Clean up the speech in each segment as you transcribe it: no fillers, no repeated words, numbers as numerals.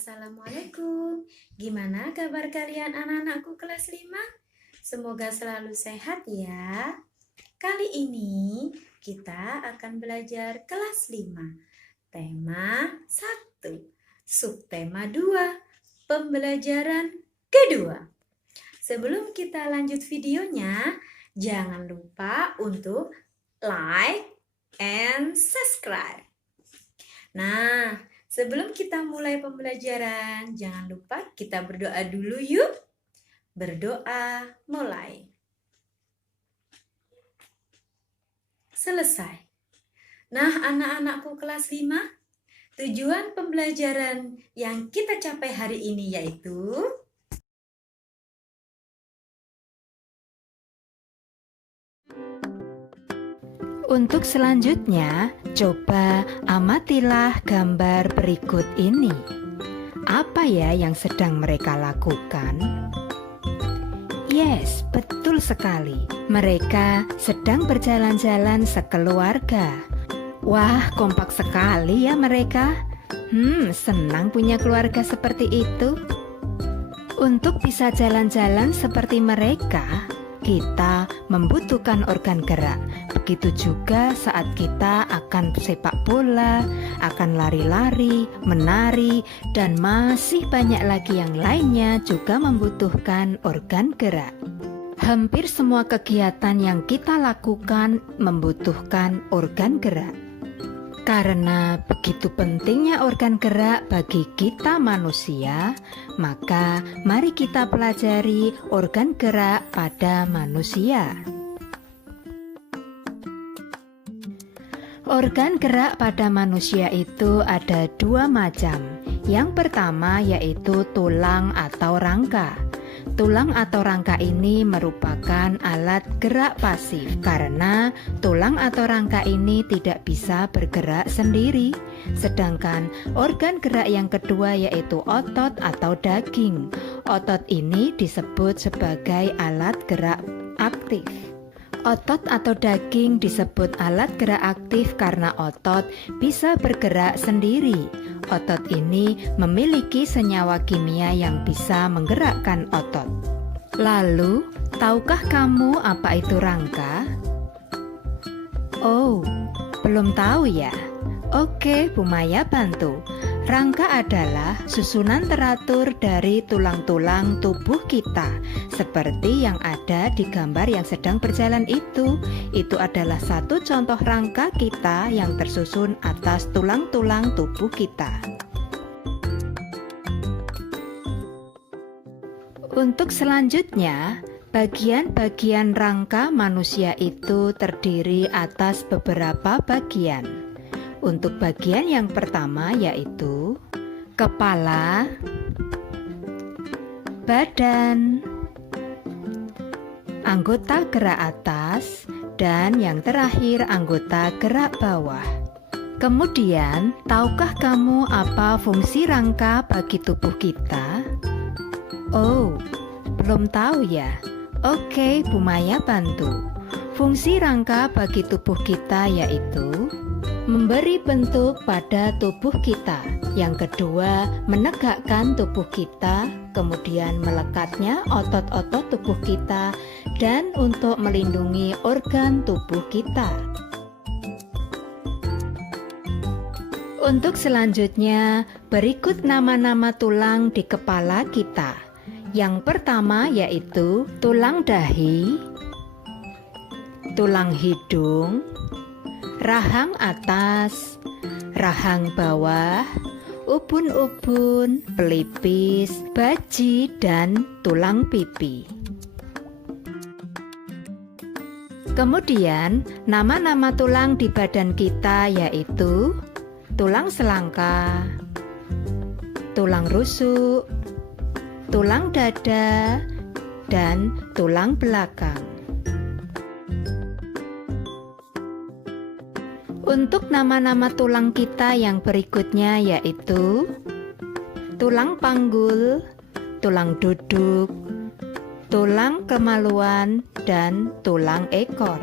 Assalamualaikum. Gimana kabar kalian anak-anakku kelas 5? Semoga selalu sehat ya. Kali ini kita akan belajar kelas 5. Tema 1, subtema 2, pembelajaran kedua. Sebelum kita lanjut videonya, jangan lupa untuk like and subscribe. Nah, sebelum kita mulai pembelajaran, jangan lupa kita berdoa dulu yuk. Berdoa mulai. Selesai. Nah, anak-anakku kelas 5, tujuan pembelajaran yang kita capai hari ini yaitu Untuk selanjutnya, coba amatilah gambar berikut ini. Apa ya yang sedang mereka lakukan? Yes, betul sekali. Mereka sedang berjalan-jalan sekeluarga. Wah, kompak sekali ya mereka. Senang punya keluarga seperti itu. Untuk bisa jalan-jalan seperti mereka, kita membutuhkan organ gerak. Begitu juga saat kita akan sepak bola, akan lari-lari, menari, dan masih banyak lagi yang lainnya juga membutuhkan organ gerak. Hampir semua kegiatan yang kita lakukan membutuhkan organ gerak. Karena begitu pentingnya organ gerak bagi kita manusia, maka mari kita pelajari organ gerak pada manusia. Organ gerak pada manusia itu ada dua macam. Yang pertama yaitu tulang atau rangka. Tulang atau rangka ini merupakan alat gerak pasif karena tulang atau rangka ini tidak bisa bergerak sendiri. Sedangkan organ gerak yang kedua yaitu otot atau daging. Otot ini disebut sebagai alat gerak aktif. Otot atau daging disebut alat gerak aktif karena otot bisa bergerak sendiri. Otot ini memiliki senyawa kimia yang bisa menggerakkan otot. Lalu, tahukah kamu apa itu rangka? Oh, belum tahu ya? Oke, Bu Maya bantu. Rangka adalah susunan teratur dari tulang-tulang tubuh kita, seperti yang ada di gambar yang sedang berjalan itu. Itu adalah satu contoh rangka kita yang tersusun atas tulang-tulang tubuh kita. Untuk selanjutnya, bagian-bagian rangka manusia itu terdiri atas beberapa bagian. Untuk bagian yang pertama yaitu kepala, badan, anggota gerak atas, dan yang terakhir anggota gerak bawah. Kemudian, tahukah kamu apa fungsi rangka bagi tubuh kita? Oh, belum tahu ya? Oke, Bu Maya bantu. Fungsi rangka bagi tubuh kita yaitu memberi bentuk pada tubuh kita. Yang kedua, menegakkan tubuh kita, kemudian melekatnya otot-otot tubuh kita, dan untuk melindungi organ tubuh kita. Untuk selanjutnya, berikut nama-nama tulang di kepala kita. Yang pertama yaitu tulang dahi, tulang hidung, rahang atas, rahang bawah, ubun-ubun, pelipis, baji, dan tulang pipi. Kemudian, nama-nama tulang di badan kita yaitu tulang selangka, tulang rusuk, tulang dada, dan tulang belakang. Untuk nama-nama tulang kita yang berikutnya yaitu tulang panggul, tulang duduk, tulang kemaluan, dan tulang ekor.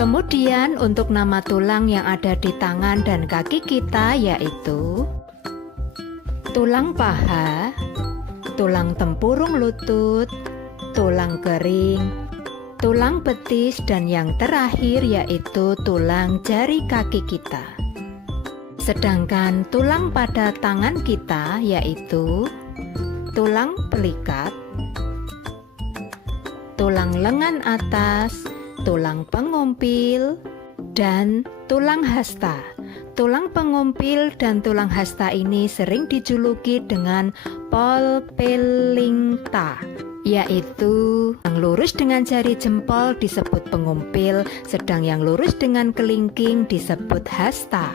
Kemudian untuk nama tulang yang ada di tangan dan kaki kita yaitu tulang paha, tulang tempurung lutut, tulang kering, tulang betis, dan yang terakhir yaitu tulang jari kaki kita. Sedangkan tulang pada tangan kita yaitu tulang pelikat, tulang lengan atas, tulang pengumpil, dan tulang hasta. Tulang pengumpil dan tulang hasta ini sering dijuluki dengan polpelingta, yaitu yang lurus dengan jari jempol disebut pengumpil, sedang yang lurus dengan kelingking disebut hasta.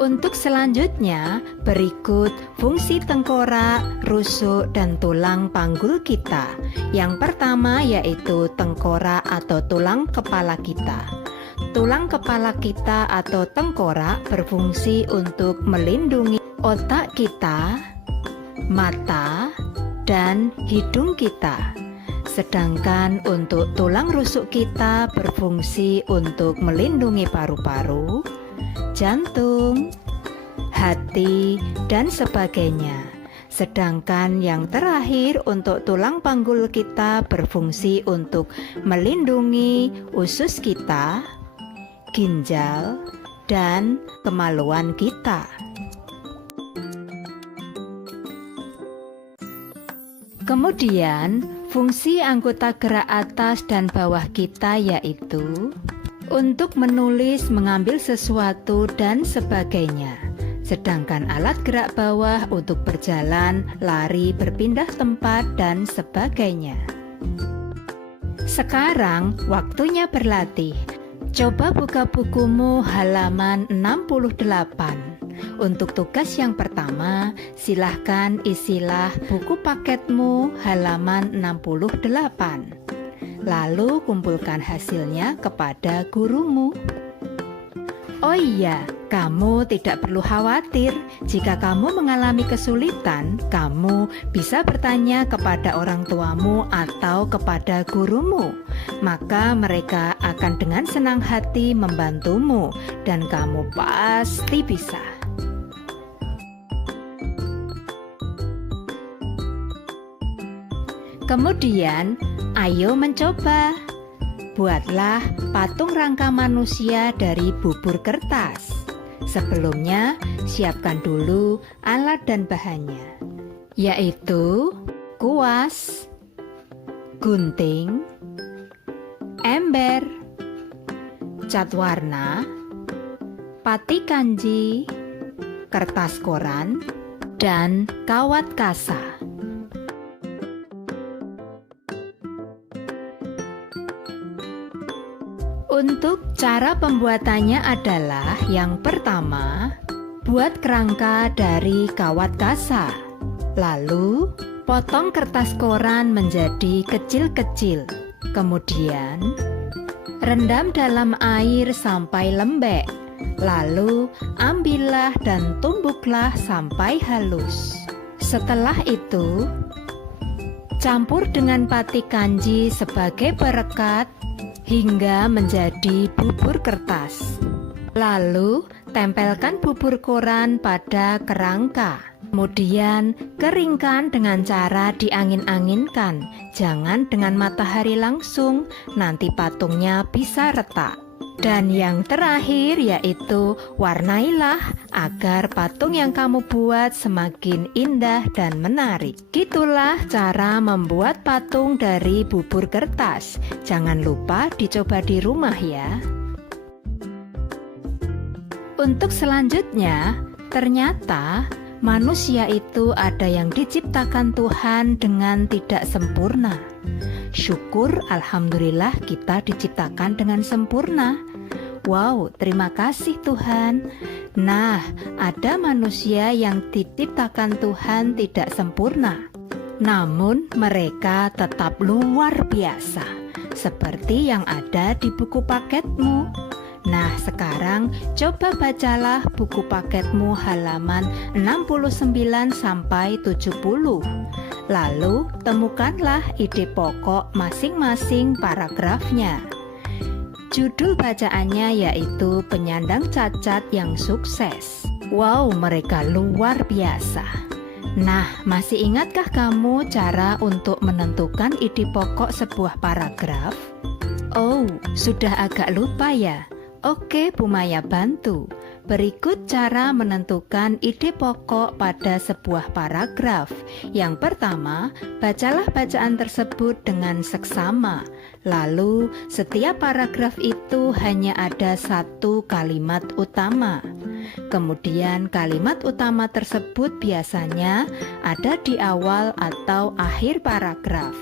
Untuk selanjutnya, berikut fungsi tengkorak, rusuk, dan tulang panggul kita. Yang pertama yaitu tengkorak atau tulang kepala kita. Tulang kepala kita atau tengkorak berfungsi untuk melindungi otak kita, mata, dan hidung kita. Sedangkan untuk tulang rusuk kita berfungsi untuk melindungi paru-paru, jantung, hati, dan sebagainya. Sedangkan yang terakhir untuk tulang panggul kita berfungsi untuk melindungi usus kita, ginjal, dan kemaluan kita. Kemudian, fungsi anggota gerak atas dan bawah kita yaitu untuk menulis, mengambil sesuatu, dan sebagainya. Sedangkan alat gerak bawah untuk berjalan, lari, berpindah tempat, dan sebagainya. Sekarang waktunya berlatih. Coba buka bukumu halaman 68. Untuk tugas yang pertama, silahkan isilah buku paketmu halaman 68. Lalu kumpulkan hasilnya kepada gurumu. Oh iya, kamu tidak perlu khawatir. Jika kamu mengalami kesulitan, kamu bisa bertanya kepada orang tuamu atau kepada gurumu. Maka mereka akan dengan senang hati membantumu dan kamu pasti bisa. Kemudian, ayo mencoba. Buatlah patung rangka manusia dari bubur kertas. Sebelumnya, siapkan dulu alat dan bahannya, yaitu kuas, gunting, ember, cat warna, pati kanji, kertas koran, dan kawat kasa. Untuk cara pembuatannya adalah yang pertama, buat kerangka dari kawat kasa. Lalu, potong kertas koran menjadi kecil-kecil. Kemudian, rendam dalam air sampai lembek. Lalu, ambillah dan tumbuklah sampai halus. Setelah itu, campur dengan pati kanji sebagai perekat hingga menjadi bubur kertas. Lalu, tempelkan bubur koran pada kerangka. Kemudian, keringkan dengan cara diangin-anginkan. Jangan dengan matahari langsung, nanti patungnya bisa retak. Dan yang terakhir yaitu warnailah agar patung yang kamu buat semakin indah dan menarik. Gitulah cara membuat patung dari bubur kertas. Jangan lupa dicoba di rumah ya. Untuk selanjutnya, ternyata manusia itu ada yang diciptakan Tuhan dengan tidak sempurna. Syukur, alhamdulillah kita diciptakan dengan sempurna. Wow, terima kasih Tuhan. Nah, ada manusia yang diciptakan Tuhan tidak sempurna, namun mereka tetap luar biasa, seperti yang ada di buku paketmu. Nah, sekarang coba bacalah buku paketmu halaman 69 sampai 70. Lalu temukanlah ide pokok masing-masing paragrafnya. Judul bacaannya yaitu Penyandang Cacat yang Sukses. Wow, mereka luar biasa. Nah, masih ingatkah kamu cara untuk menentukan ide pokok sebuah paragraf? Oh, sudah agak lupa ya? Oke, Bu Maya bantu. Berikut cara menentukan ide pokok pada sebuah paragraf. Yang pertama, bacalah bacaan tersebut dengan seksama. Lalu, setiap paragraf itu hanya ada satu kalimat utama. Kemudian kalimat utama tersebut biasanya ada di awal atau akhir paragraf.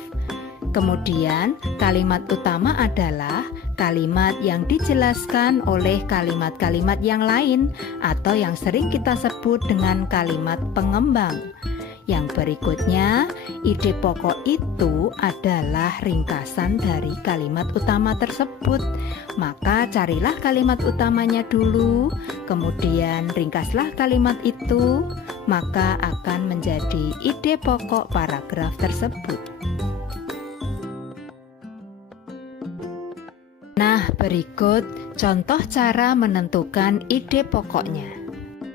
Kemudian kalimat utama adalah kalimat yang dijelaskan oleh kalimat-kalimat yang lain atau yang sering kita sebut dengan kalimat pengembang. Yang berikutnya, ide pokok itu adalah ringkasan dari kalimat utama tersebut. Maka carilah kalimat utamanya dulu, kemudian ringkaslah kalimat itu, maka akan menjadi ide pokok paragraf tersebut. Nah, berikut contoh cara menentukan ide pokoknya.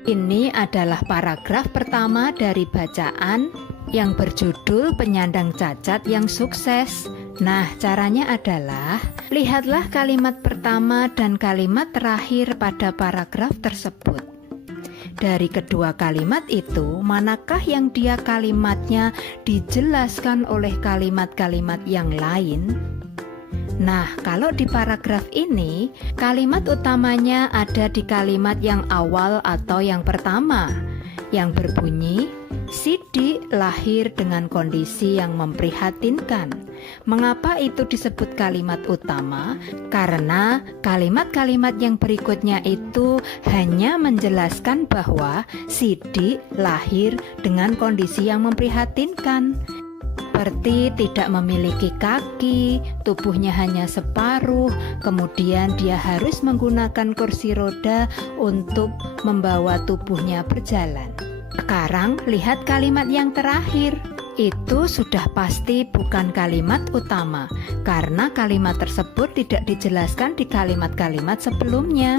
Ini adalah paragraf pertama dari bacaan yang berjudul Penyandang Cacat yang Sukses. Nah, caranya adalah lihatlah kalimat pertama dan kalimat terakhir pada paragraf tersebut. Dari kedua kalimat itu, manakah yang dia kalimatnya dijelaskan oleh kalimat-kalimat yang lain? Nah, kalau di paragraf ini, kalimat utamanya ada di kalimat yang awal atau yang pertama, yang berbunyi, Sidik lahir dengan kondisi yang memprihatinkan. Mengapa itu disebut kalimat utama? Karena kalimat-kalimat yang berikutnya itu hanya menjelaskan bahwa Sidik lahir dengan kondisi yang memprihatinkan. Seperti tidak memiliki kaki, tubuhnya hanya separuh, kemudian dia harus menggunakan kursi roda untuk membawa tubuhnya berjalan. Sekarang lihat kalimat yang terakhir. Itu sudah pasti bukan kalimat utama, karena kalimat tersebut tidak dijelaskan di kalimat-kalimat sebelumnya.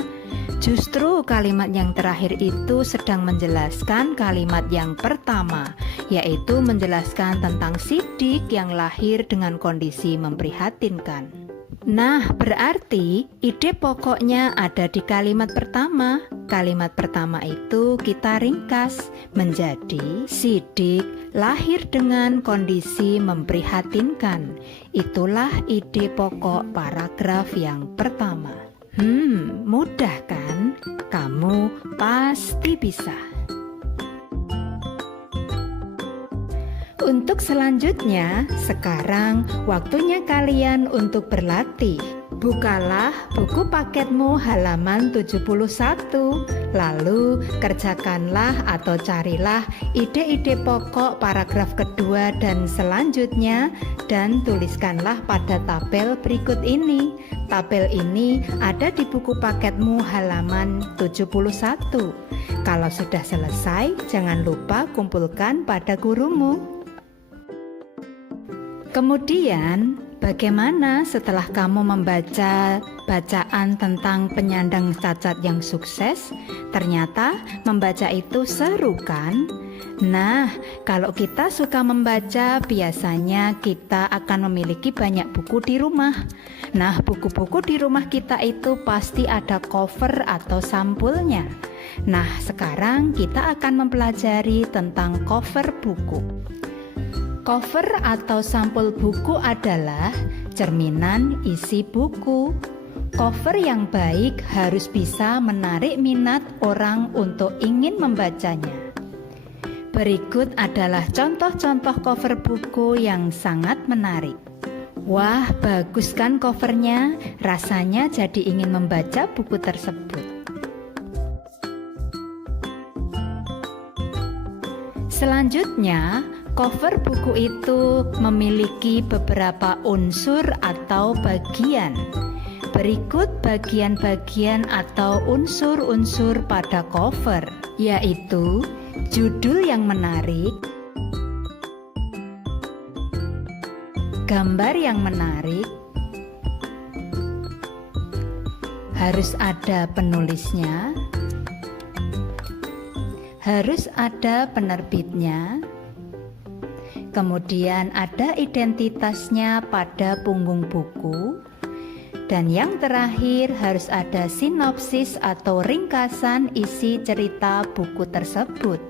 Justru kalimat yang terakhir itu sedang menjelaskan kalimat yang pertama, yaitu menjelaskan tentang Sidik yang lahir dengan kondisi memprihatinkan. Nah, berarti ide pokoknya ada di kalimat pertama. Kalimat pertama itu kita ringkas menjadi Sidik lahir dengan kondisi memprihatinkan. Itulah ide pokok paragraf yang pertama. Mudah kan? Kamu pasti bisa. Untuk selanjutnya, sekarang waktunya kalian untuk berlatih. Bukalah buku paketmu halaman 71, lalu kerjakanlah atau carilah ide-ide pokok paragraf kedua dan selanjutnya dan tuliskanlah pada tabel berikut ini. Tabel ini ada di buku paketmu halaman 71. Kalau sudah selesai, jangan lupa kumpulkan pada gurumu. Kemudian, bagaimana setelah kamu membaca bacaan tentang penyandang cacat yang sukses? Ternyata membaca itu seru kan? Nah, kalau kita suka membaca, biasanya kita akan memiliki banyak buku di rumah. Nah, buku-buku di rumah kita itu pasti ada cover atau sampulnya. Nah, sekarang kita akan mempelajari tentang cover buku. Cover atau sampul buku adalah cerminan isi buku. Cover yang baik harus bisa menarik minat orang untuk ingin membacanya. Berikut adalah contoh-contoh cover buku yang sangat menarik. Wah, bagus kan covernya? Rasanya jadi ingin membaca buku tersebut. Selanjutnya, cover buku itu memiliki beberapa unsur atau bagian. berikut bagian-bagian atau unsur-unsur pada cover, yaitu judul yang menarik, gambar yang menarik, harus ada penulisnya, harus ada penerbitnya, kemudian ada identitasnya pada punggung buku, dan yang terakhir harus ada sinopsis atau ringkasan isi cerita buku tersebut.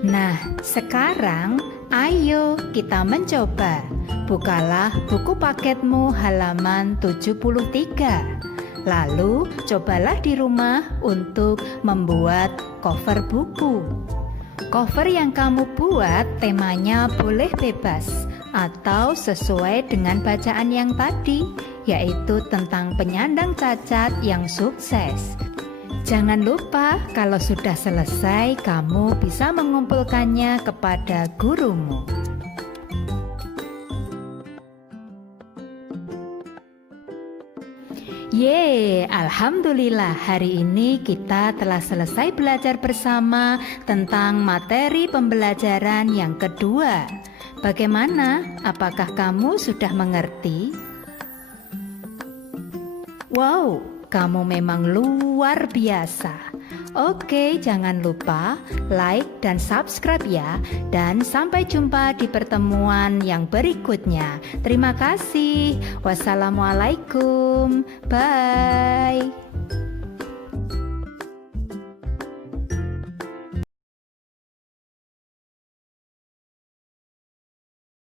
Nah, sekarang ayo kita mencoba. Bukalah buku paketmu halaman 73. Lalu cobalah di rumah untuk membuat cover buku. Cover yang kamu buat temanya boleh bebas atau sesuai dengan bacaan yang tadi, yaitu tentang penyandang cacat yang sukses. Jangan lupa kalau sudah selesai kamu bisa mengumpulkannya kepada gurumu. Yeay, alhamdulillah hari ini kita telah selesai belajar bersama tentang materi pembelajaran yang kedua. Bagaimana? Apakah kamu sudah mengerti? Wow, kamu memang luar biasa. Oke, jangan lupa like dan subscribe ya. Dan sampai jumpa di pertemuan yang berikutnya. Terima kasih. Wassalamualaikum. Bye.